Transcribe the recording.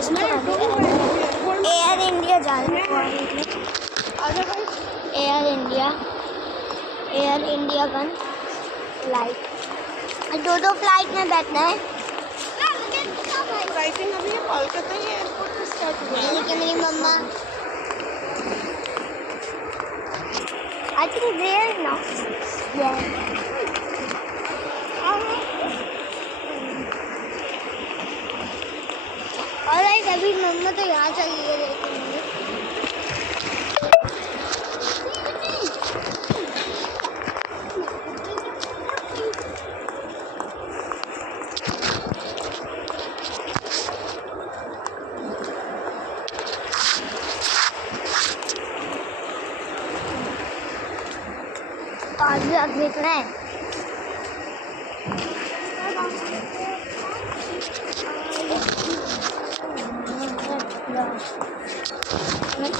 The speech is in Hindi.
इसको एयर इंडिया जाना है। एयर इंडिया गन फ्लाइट, दो फ्लाइट में बैठना है। राइटिंग अभी कोलकाता ही एयरपोर्ट पे स्टार्ट हुआ है। लेकिन मेरी मम्मा आई थिंक देयर ना ऑलराइट, अभी मम्मा तो यहाँ चली गई लेकिन आज भी आग देखना है। मैं